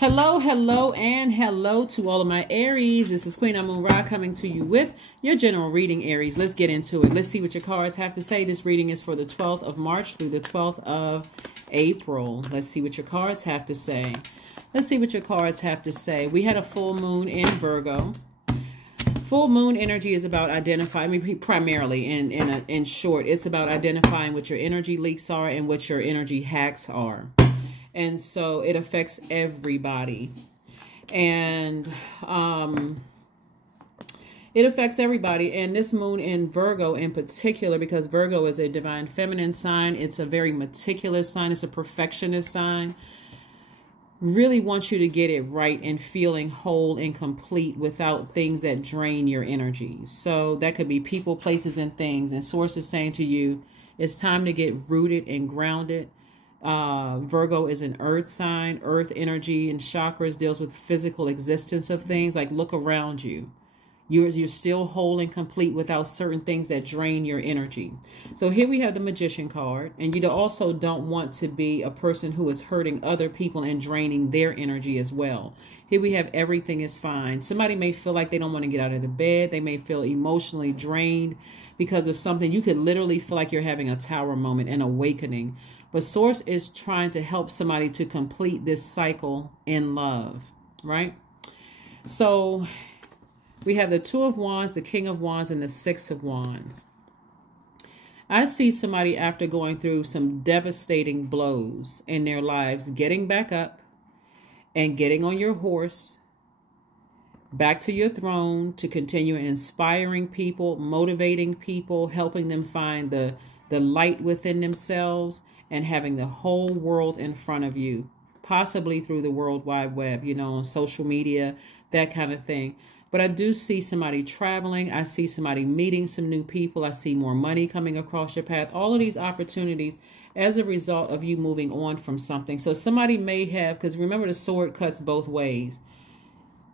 Hello, hello, and hello to all of my Aries. This is Queen Amun Ra coming to you with your general reading, Aries. Let's get into it. Let's see what your cards have to say. This reading is for the 12th of March through the 12th of April. Let's see what your cards have to say. Let's see what your cards have to say. We had a full moon in Virgo. Full moon energy is about identifying, primarily, in short, it's about identifying what your energy leaks are and what your energy hacks are. And so it affects everybody. And it affects everybody. And this moon in Virgo in particular, because Virgo is a divine feminine sign. It's a very meticulous sign. It's a perfectionist sign. Really wants you to get it right and feeling whole and complete without things that drain your energy. So that could be people, places, and things. And Source is saying to you, it's time to get rooted and grounded. Virgo is an earth sign. Earth energy and chakras deals with physical existence of things. Like, look around you. You're still whole and complete without certain things that drain your energy. So here we have the Magician card. And you also don't want to be a person who is hurting other people and draining their energy as well. Here we have everything is fine. Somebody may feel like they don't want to get out of the bed. They may feel emotionally drained because of something. You could literally feel like you're having a tower moment, an awakening. But Source is trying to help somebody to complete this cycle in love, right? So we have the Two of Wands, the King of Wands, and the Six of Wands. I see somebody, after going through some devastating blows in their lives, getting back up and getting on your horse, back to your throne to continue inspiring people, motivating people, helping them find the light within themselves, and having the whole world in front of you, possibly through the World Wide Web, on social media, that kind of thing. But I do see somebody traveling. I see somebody meeting some new people. I see more money coming across your path. All of these opportunities as a result of you moving on from something. So somebody may have, because remember, the sword cuts both ways.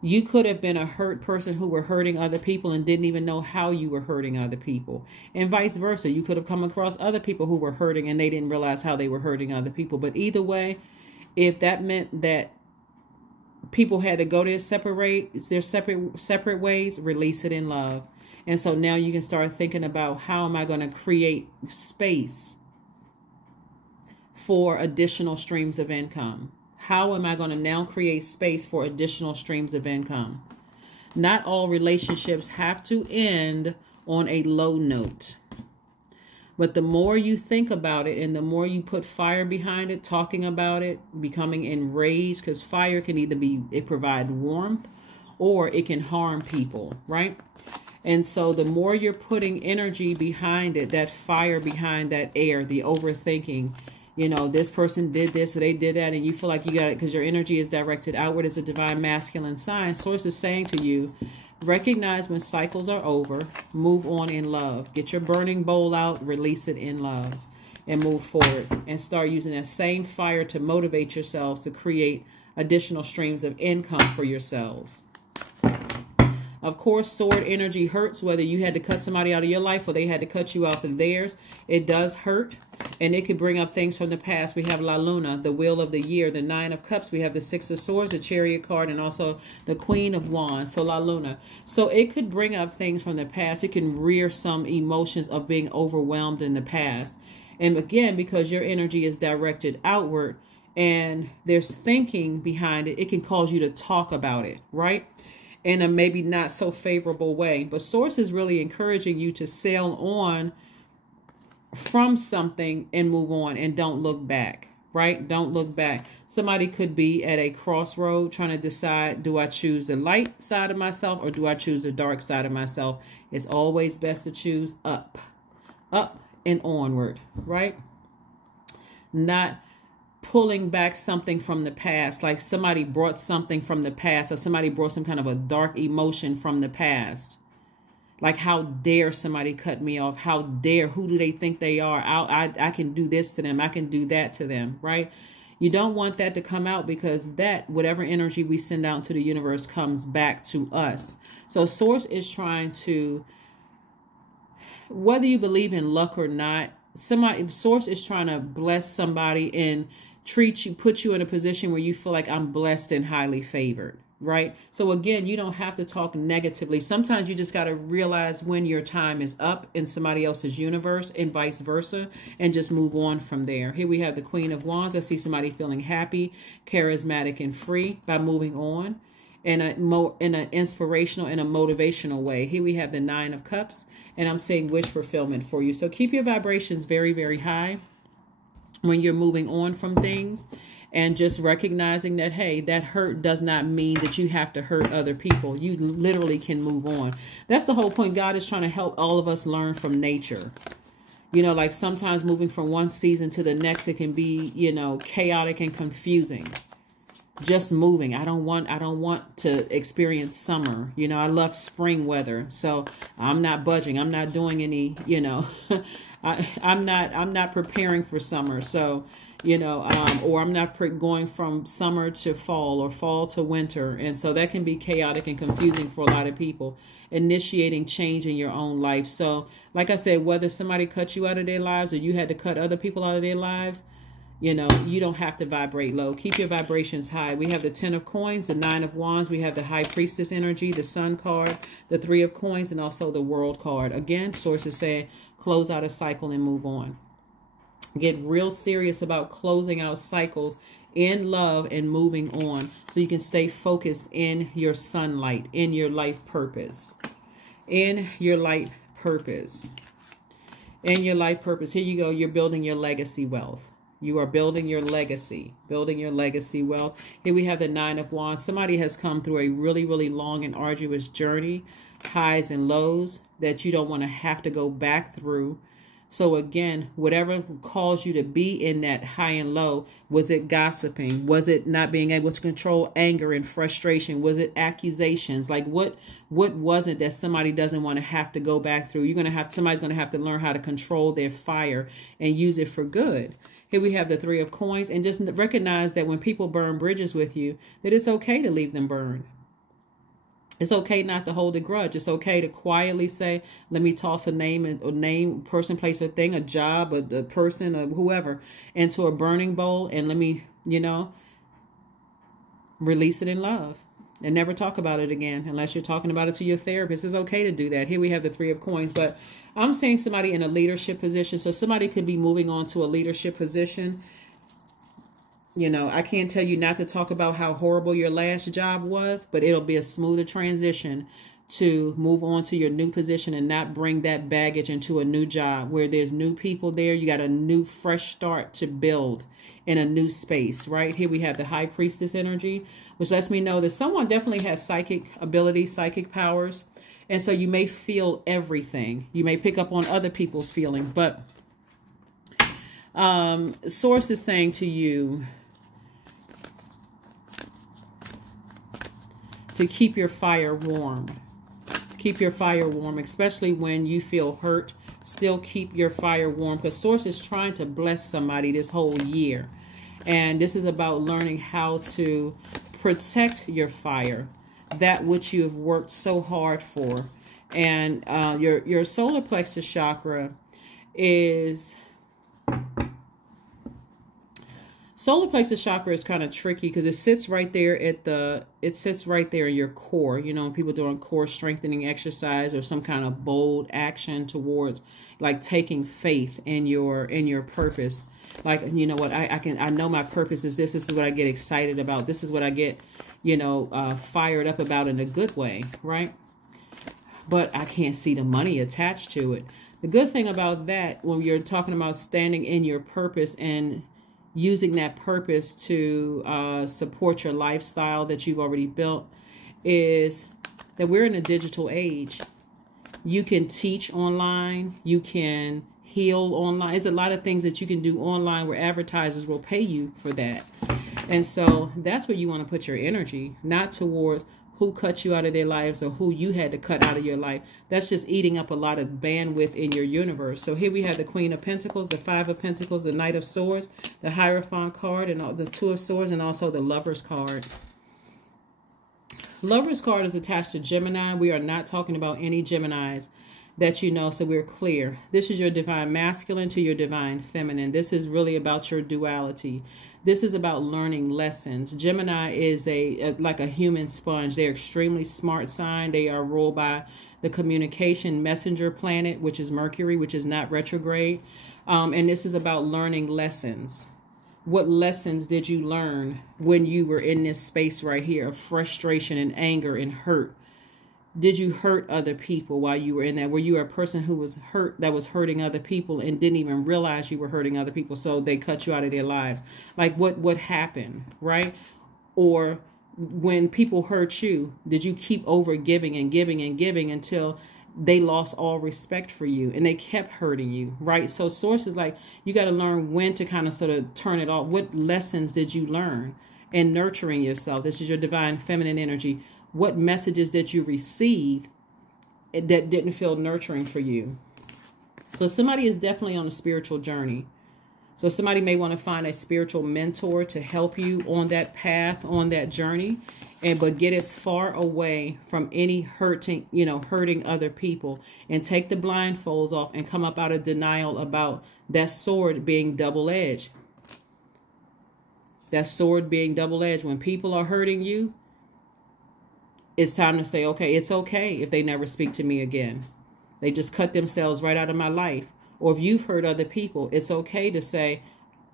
You could have been a hurt person who were hurting other people and didn't even know how you were hurting other people. And vice versa. You could have come across other people who were hurting and they didn't realize how they were hurting other people. But either way, if that meant that people had to go their separate ways, release it in love. And so now you can start thinking about, how am I going to create space for additional streams of income? How am I going to now create space for additional streams of income? Not all relationships have to end on a low note. But the more you think about it and the more you put fire behind it, talking about it, becoming enraged, because fire can either it provide warmth or it can harm people, right? And so the more you're putting energy behind it, that fire behind that air, the overthinking, this person did this or they did that, and you feel like you got it because your energy is directed outward as a divine masculine sign. Source is saying to you, recognize when cycles are over, move on in love. Get your burning bowl out, release it in love, and move forward. And start using that same fire to motivate yourselves to create additional streams of income for yourselves. Of course, sword energy hurts, whether you had to cut somebody out of your life or they had to cut you out of theirs. It does hurt, and it could bring up things from the past. We have La Luna, the Wheel of the Year, the Nine of Cups. We have the Six of Swords, the Chariot card, and also the Queen of Wands, so La Luna. So it could bring up things from the past. It can rear some emotions of being overwhelmed in the past. And again, because your energy is directed outward and there's thinking behind it, it can cause you to talk about it, right? In a maybe not so favorable way. But Source is really encouraging you to sail on from something and move on and don't look back, right? Don't look back. Somebody could be at a crossroad trying to decide, do I choose the light side of myself or do I choose the dark side of myself? It's always best to choose up and onward, right? Not pulling back something from the past, like somebody brought something from the past, or somebody brought some kind of a dark emotion from the past. Like, how dare somebody cut me off? How dare, who do they think they are? I can do this to them. I can do that to them, right? You don't want that to come out, because that, whatever energy we send out to the universe, comes back to us. So Source is trying to, whether you believe in luck or not, Source is trying to bless somebody in put you in a position where you feel like I'm blessed and highly favored, right? So again, you don't have to talk negatively. Sometimes you just got to realize when your time is up in somebody else's universe and vice versa, and just move on from there. Here we have the Queen of Wands. I see somebody feeling happy, charismatic, and free by moving on in an inspirational and a motivational way. Here we have the Nine of Cups, and I'm saying wish fulfillment for you. So keep your vibrations very, very high when you're moving on from things, and just recognizing that, hey, that hurt does not mean that you have to hurt other people. You literally can move on. That's the whole point. God is trying to help all of us learn from nature. You know, like sometimes moving from one season to the next, it can be, you know, chaotic and confusing. Just moving. I don't want to experience summer. You know, I love spring weather. So I'm not budging. I'm not doing any, you know, I'm not preparing for summer. So, you know, or I'm not going from summer to fall or fall to winter. And so that can be chaotic and confusing for a lot of people, initiating change in your own life. So like I said, whether somebody cut you out of their lives or you had to cut other people out of their lives, you know, you don't have to vibrate low. Keep your vibrations high. We have the 10 of Coins, the 9 of Wands. We have the High Priestess energy, the Sun card, the 3 of Coins, and also the World card. Again, sources say close out a cycle and move on. Get real serious about closing out cycles in love and moving on, so you can stay focused in your sunlight, in your life purpose, in your life purpose, in your life purpose. Here you go. You're building your legacy wealth. You are building your legacy wealth. Here we have the 9 of Wands. Somebody has come through a really, really long and arduous journey, highs and lows that you don't want to have to go back through. So again, whatever caused you to be in that high and low, was it gossiping? Was it not being able to control anger and frustration? Was it accusations? Like what was it that somebody doesn't want to have to go back through? Somebody's going to have to learn how to control their fire and use it for good. Here we have the 3 of Coins, and just recognize that when people burn bridges with you, that it's okay to leave them burned. It's okay not to hold a grudge. It's okay to quietly say, let me toss a name, person, place, or thing, a job, a person, or whoever, into a burning bowl, and let me, you know, release it in love and never talk about it again unless you're talking about it to your therapist. It's okay to do that. Here we have the 3 of Coins, but I'm saying somebody in a leadership position. So somebody could be moving on to a leadership position. You know, I can't tell you not to talk about how horrible your last job was, but it'll be a smoother transition to move on to your new position and not bring that baggage into a new job where there's new people there. You got a new fresh start to build in a new space, right? Here we have the High Priestess energy, which lets me know that someone definitely has psychic abilities, psychic powers. And so you may feel everything. You may pick up on other people's feelings, but source is saying to you to keep your fire warm. Keep your fire warm, especially when you feel hurt. Still keep your fire warm, because source is trying to bless somebody this whole year. And this is about learning how to protect your fire, that which you have worked so hard for. And your solar plexus chakra is... Solar plexus chakra is kind of tricky because it sits right there in your core. You know, people doing core strengthening exercise or some kind of bold action towards like taking faith in your purpose. Like, you know what, I know my purpose is this. This is what I get excited about. This is what I get, you know, fired up about in a good way, right? But I can't see the money attached to it. The good thing about that, when you're talking about standing in your purpose and using that purpose to support your lifestyle that you've already built, is that we're in a digital age. You can teach online. You can heal online. There's a lot of things that you can do online where advertisers will pay you for that. And so that's where you want to put your energy, not towards who cut you out of their lives or who you had to cut out of your life. That's just eating up a lot of bandwidth in your universe. So here we have the Queen of Pentacles, the 5 of Pentacles, the Knight of Swords, the Hierophant card, and the 2 of Swords, and also the Lover's card. Lover's card is attached to Gemini. We are not talking about any Geminis. that you know, so we're clear. This is your divine masculine to your divine feminine. This is really about your duality. This is about learning lessons. Gemini is like a human sponge. They're extremely smart sign. They are ruled by the communication messenger planet, which is Mercury, which is not retrograde. And this is about learning lessons. What lessons did you learn when you were in this space right here of frustration and anger and hurt? Did you hurt other people while you were in that? Were you a person who was hurt, that was hurting other people and didn't even realize you were hurting other people, so they cut you out of their lives? Like what happened, right? Or when people hurt you, did you keep over giving and giving and giving until they lost all respect for you and they kept hurting you, right? So source is like, you got to learn when to kind of sort of turn it off. What lessons did you learn in nurturing yourself? This is your divine feminine energy. What messages did you receive that didn't feel nurturing for you? So somebody is definitely on a spiritual journey. So somebody may want to find a spiritual mentor to help you on that path, on that journey, but get as far away from any hurting other people, and take the blindfolds off and come up out of denial about that sword being double-edged. That sword being double-edged. When people are hurting you, it's time to say, okay, it's okay if they never speak to me again. They just cut themselves right out of my life. Or if you've hurt other people, it's okay to say,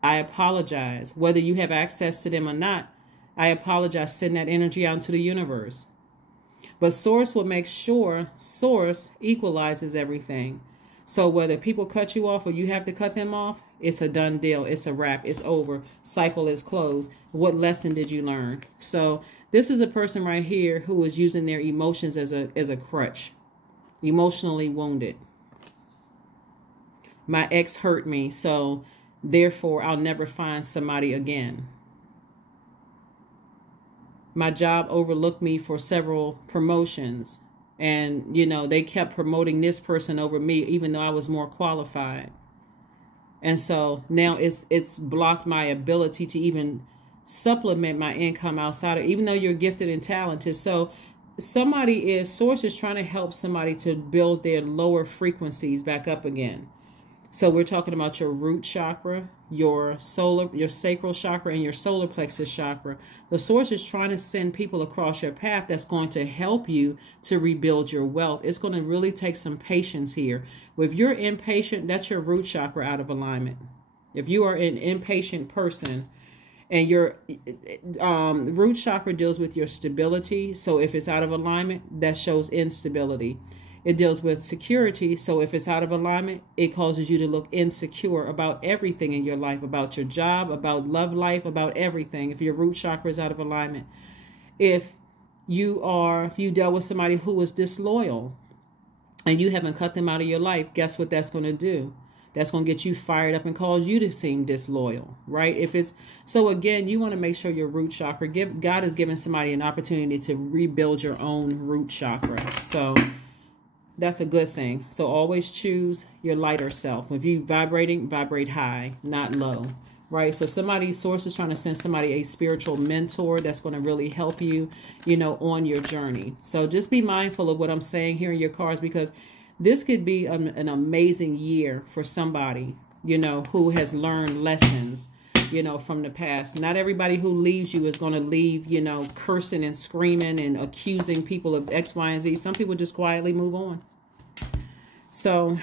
I apologize. Whether you have access to them or not, I apologize. Send that energy out into the universe. But source will make sure source equalizes everything. So whether people cut you off or you have to cut them off, it's a done deal. It's a wrap. It's over. Cycle is closed. What lesson did you learn? So this is a person right here who is using their emotions as a crutch. Emotionally wounded. My ex hurt me, so therefore I'll never find somebody again. My job overlooked me for several promotions, and they kept promoting this person over me even though I was more qualified. And so now it's blocked my ability to even supplement my income outside of, even though you're gifted and talented. So source is trying to help somebody to build their lower frequencies back up again. So we're talking about your root chakra, your sacral chakra, and your solar plexus chakra. The source is trying to send people across your path that's going to help you to rebuild your wealth. It's going to really take some patience here. If you're impatient, that's your root chakra out of alignment. If you are an impatient person, and your root chakra deals with your stability. So if it's out of alignment, that shows instability. It deals with security. So if it's out of alignment, it causes you to look insecure about everything in your life, about your job, about love life, about everything. If your root chakra is out of alignment, if you dealt with somebody who was disloyal and you haven't cut them out of your life, guess what that's going to do? That's going to get you fired up and cause you to seem disloyal, right? So again, you want to make sure your root chakra, God has given somebody an opportunity to rebuild your own root chakra. So that's a good thing. So always choose your lighter self. If you vibrate high, not low, right? So source is trying to send somebody a spiritual mentor that's going to really help you, on your journey. So just be mindful of what I'm saying here in your cards, because this could be an amazing year for somebody, who has learned lessons, from the past. Not everybody who leaves you is going to leave, cursing and screaming and accusing people of X, Y, and Z. Some people just quietly move on. So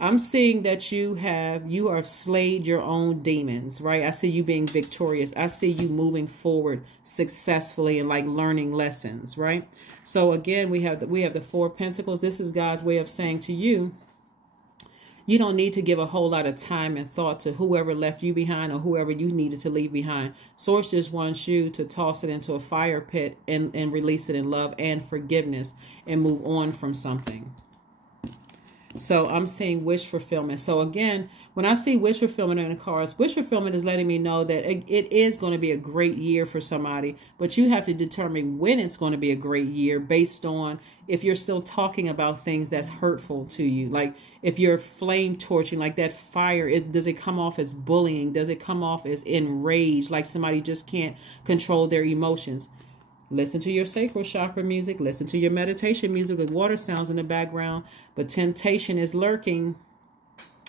I'm seeing that you have slayed your own demons, right? I see you being victorious. I see you moving forward successfully and like learning lessons, right? So again, we have the Four of Pentacles. This is God's way of saying to you, you don't need to give a whole lot of time and thought to whoever left you behind or whoever you needed to leave behind. Source just wants you to toss it into a fire pit and release it in love and forgiveness and move on from something. So I'm seeing wish fulfillment. So again, when I see wish fulfillment in the cards, wish fulfillment is letting me know that it is going to be a great year for somebody, but you have to determine when it's going to be a great year based on if you're still talking about things that's hurtful to you. Like if you're flame torching, like that fire, does it come off as bullying? Does it come off as enraged, like somebody just can't control their emotions? Listen to your sacral chakra music. Listen to your meditation music with water sounds in the background. But temptation is lurking.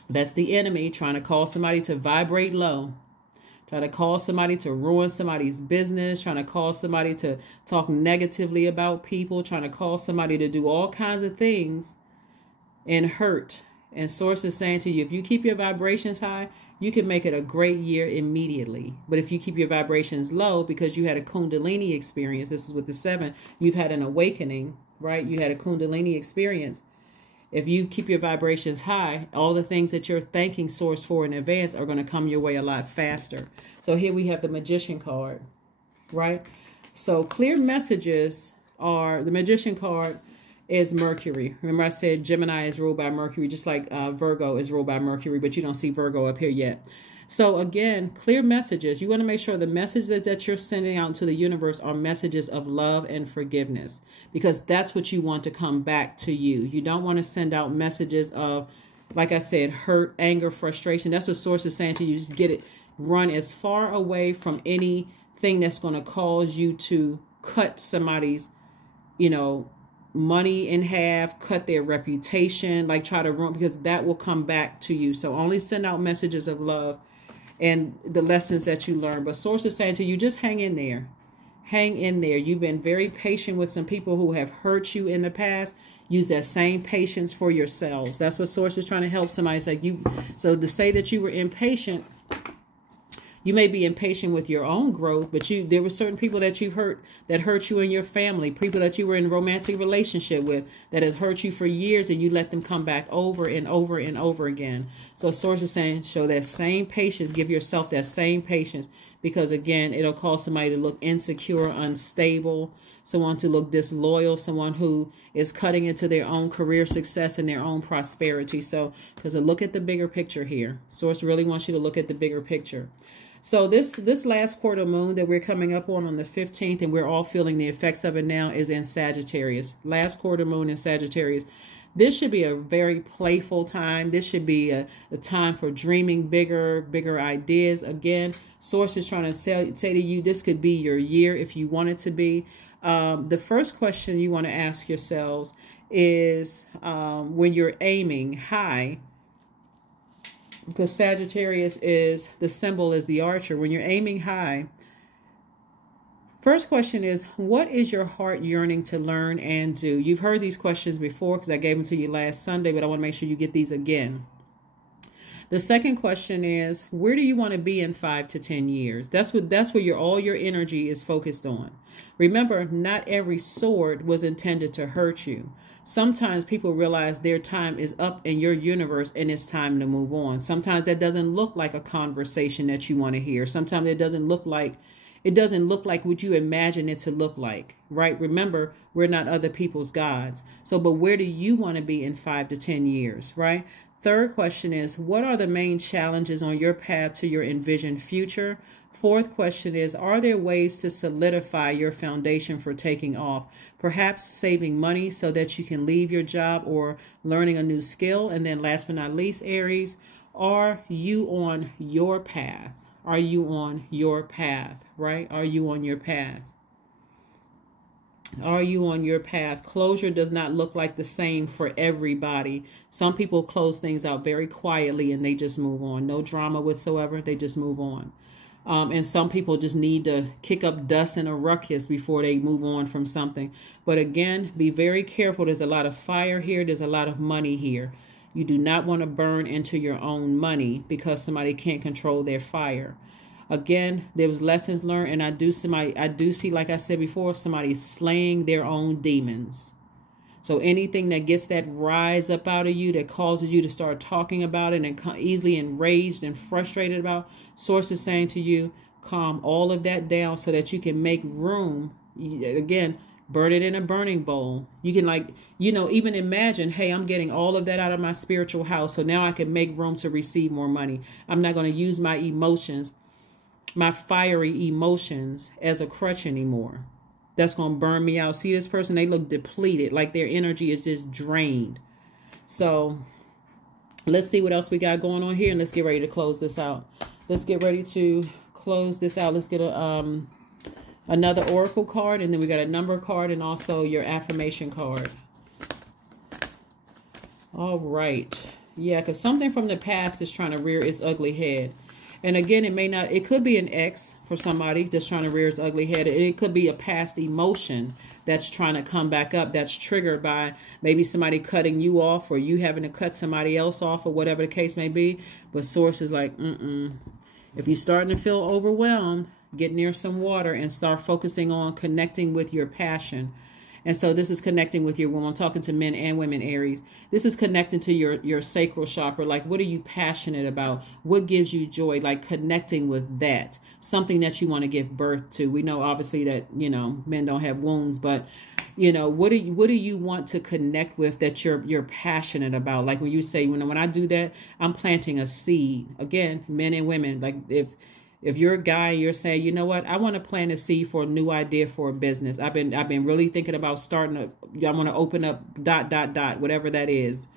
That's the enemy trying to cause somebody to vibrate low. Trying to cause somebody to ruin somebody's business. Trying to cause somebody to talk negatively about people. Trying to cause somebody to do all kinds of things and hurt. And Source is saying to you, if you keep your vibrations high, you can make it a great year immediately. But if you keep your vibrations low because you had a Kundalini experience, this is with the 7, you've had an awakening, right? You had a Kundalini experience. If you keep your vibrations high, all the things that you're thanking Source for in advance are going to come your way a lot faster. So here we have the Magician card, right? So clear messages are, the Magician card is Mercury. Remember I said Gemini is ruled by Mercury, just like Virgo is ruled by Mercury, but you don't see Virgo up here yet. So again, clear messages. You want to make sure the messages that you're sending out to the universe are messages of love and forgiveness, because that's what you want to come back to you. You don't want to send out messages of, like I said, hurt, anger, frustration. That's what Source is saying to you. Just get it, run as far away from anything that's going to cause you to cut somebody's, money in half, cut their reputation, like try to ruin, because that will come back to you. So only send out messages of love and the lessons that you learn. But Source is saying to you, just hang in there. Hang in there. You've been very patient with some people who have hurt you in the past. Use that same patience for yourselves. That's what Source is trying to help somebody. It's like so to say that you were impatient, you may be impatient with your own growth, but there were certain people that you've hurt, that hurt you in your family, people that you were in a romantic relationship with that has hurt you for years, and you let them come back over and over and over again. So Source is saying, show that same patience, give yourself that same patience, because again, it'll cause somebody to look insecure, unstable, someone to look disloyal, someone who is cutting into their own career success and their own prosperity. So, because look at the bigger picture here. Source really wants you to look at the bigger picture. So this last quarter moon that we're coming up on the 15th, and we're all feeling the effects of it now, is in Sagittarius. Last quarter moon in Sagittarius. This should be a very playful time. This should be a time for dreaming bigger ideas. Again, Source is trying to say to you, this could be your year if you want it to be. The first question you want to ask yourselves is when you're aiming high, because Sagittarius is, the symbol is the archer. When you're aiming high, first question is, what is your heart yearning to learn and do? You've heard these questions before because I gave them to you last Sunday, but I want to make sure you get these again. The second question is, where do you want to be in 5 to 10 years? That's where all your energy is focused on. Remember, not every sword was intended to hurt you. Sometimes people realize their time is up in your universe and it's time to move on. Sometimes that doesn't look like a conversation that you want to hear. Sometimes it doesn't look like what you imagine it to look like, right? Remember, we're not other people's gods. So, but where do you want to be in 5 to 10 years, right? Third question is, what are the main challenges on your path to your envisioned future? Fourth question is, are there ways to solidify your foundation for taking off? Perhaps saving money so that you can leave your job or learning a new skill. And then last but not least, Aries, are you on your path? Are you on your path, right? Are you on your path? Are you on your path? Closure does not look like the same for everybody. Some people close things out very quietly and they just move on. No drama whatsoever. They just move on. And some people just need to kick up dust in a ruckus before they move on from something. But again, be very careful. There's a lot of fire here. There's a lot of money here. You do not want to burn into your own money because somebody can't control their fire. Again, there was lessons learned, and I do see, like I said before, somebody slaying their own demons. So anything that gets that rise up out of you, that causes you to start talking about it and easily enraged and frustrated about, Source is saying to you, calm all of that down so that you can make room. Again, burn it in a burning bowl. You can even imagine, hey, I'm getting all of that out of my spiritual house. So now I can make room to receive more money. I'm not going to use my emotions, my fiery emotions, as a crutch anymore. That's going to burn me out. See this person, they look depleted, like their energy is just drained. So let's see what else we got going on here, and let's get ready to close this out. Let's get ready to close this out. Let's get a another oracle card, and then we got a number card and also your affirmation card. All right. Yeah, because something from the past is trying to rear its ugly head. And again, it could be an ex for somebody that's trying to rear its ugly head. It could be a past emotion that's trying to come back up, that's triggered by maybe somebody cutting you off or you having to cut somebody else off or whatever the case may be. But Source is like, if you're starting to feel overwhelmed, get near some water and start focusing on connecting with your passion. And so this is connecting with your, when I'm talking to men and women, Aries, this is connecting to your sacral chakra. Like, what are you passionate about? What gives you joy? Like connecting with that, something that you want to give birth to. We know obviously that, you know, men don't have wombs, but you know, what do you want to connect with that you're passionate about? Like when you say, when I do that, I'm planting a seed. Again, men and women, like if you're a guy, you're saying, you know what, I want to plant a seed for a new idea for a business. I've been really thinking about starting I want to open up ... whatever that is.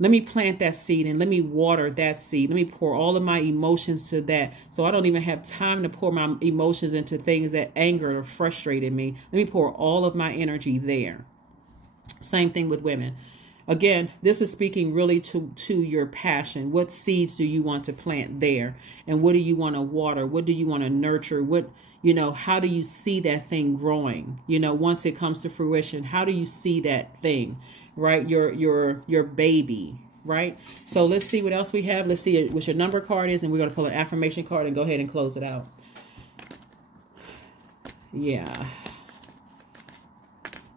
Let me plant that seed and let me water that seed. Let me pour all of my emotions to that. So I don't even have time to pour my emotions into things that angered or frustrated me. Let me pour all of my energy there. Same thing with women. Again, this is speaking really to your passion. What seeds do you want to plant there? And what do you want to water? What do you want to nurture? What, you know, how do you see that thing growing? You know, once it comes to fruition, how do you see that thing, right? Your baby, right? So let's see what else we have. Let's see what your number card is, and we're going to pull an affirmation card and go ahead and close it out. Yeah.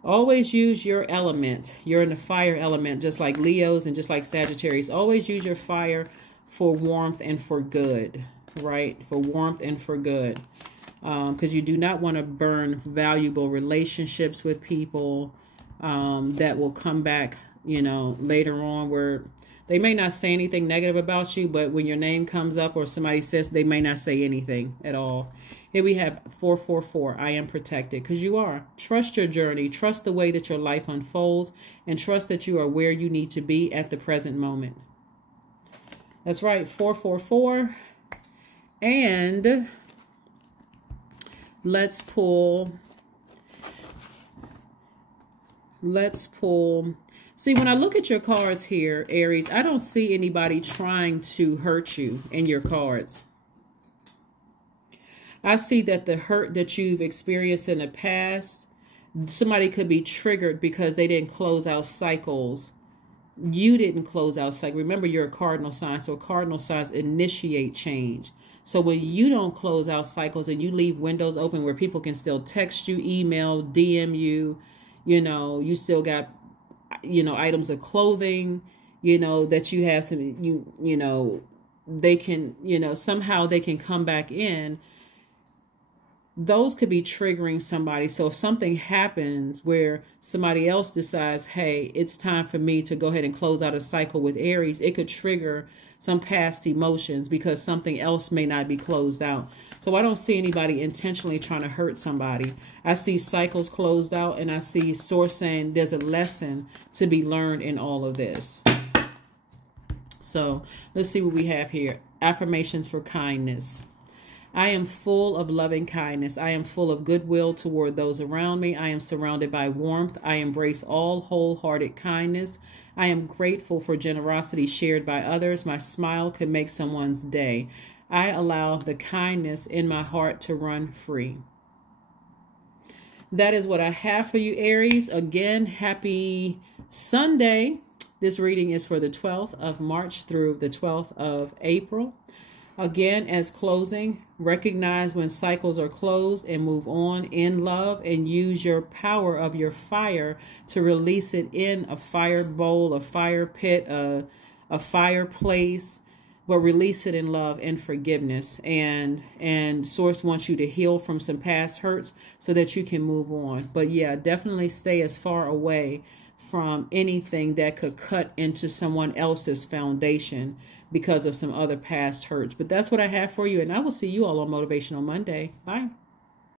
Always use your element. You're in the fire element, just like Leos and just like Sagittarius. Always use your fire for warmth and for good, right? For warmth and for good. Because you do not want to burn valuable relationships with people that will come back, you know, later on, where they may not say anything negative about you, but when your name comes up or somebody says, they may not say anything at all. Here we have 444. I am protected, because you are. Trust your journey. Trust the way that your life unfolds, and trust that you are where you need to be at the present moment. That's right, 444. And let's pull. See, when I look at your cards here, Aries, I don't see anybody trying to hurt you in your cards. I see that the hurt that you've experienced in the past, somebody could be triggered because they didn't close out cycles. You didn't close out cycles. Remember, you're a cardinal sign, so cardinal signs initiate change. So when you don't close out cycles and you leave windows open where people can still text you, email, DM you, you know, you still got, you know, items of clothing, you know, that you have to, you know, they can, you know, somehow they can come back in. Those could be triggering somebody. So if something happens where somebody else decides, hey, it's time for me to go ahead and close out a cycle with Aries, it could trigger some past emotions because something else may not be closed out. So I don't see anybody intentionally trying to hurt somebody. I see cycles closed out, and I see Source saying there's a lesson to be learned in all of this. So let's see what we have here. Affirmations for kindness. I am full of loving kindness. I am full of goodwill toward those around me. I am surrounded by warmth. I embrace all wholehearted kindness. I am grateful for generosity shared by others. My smile can make someone's day. I allow the kindness in my heart to run free. That is what I have for you, Aries. Again, happy Sunday. This reading is for the 12th of March through the 12th of April. Again, as closing, recognize when cycles are closed and move on in love, and use your power of your fire to release it in a fire bowl, a fire pit, a fireplace, but release it in love and forgiveness. And Source wants you to heal from some past hurts so that you can move on. But yeah, definitely stay as far away from anything that could cut into someone else's foundation because of some other past hurts. But that's what I have for you, and I will see you all on Motivational Monday. Bye.